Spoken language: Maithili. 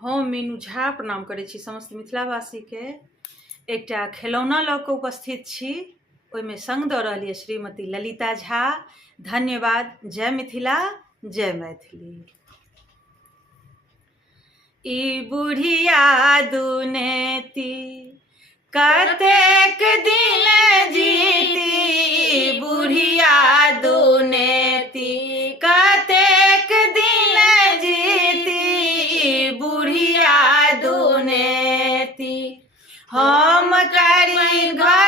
हम मीनू झा प्रणाम करै छी समस्त मिथिलावासीके। एकटा खेलौना लऽ कऽ उपस्थित छी, ओहिमे संग दऽ रहल यऽ श्रीमती ललिता झा। धन्यवाद। जय मिथिला, जय मैथिली। ई बुढ़िया दुनेती कतेक दिन जीती, ई बुढ़िया दुनेती कतेक दिन जीती, ई बुढ़िया दुनेती। हम करी घर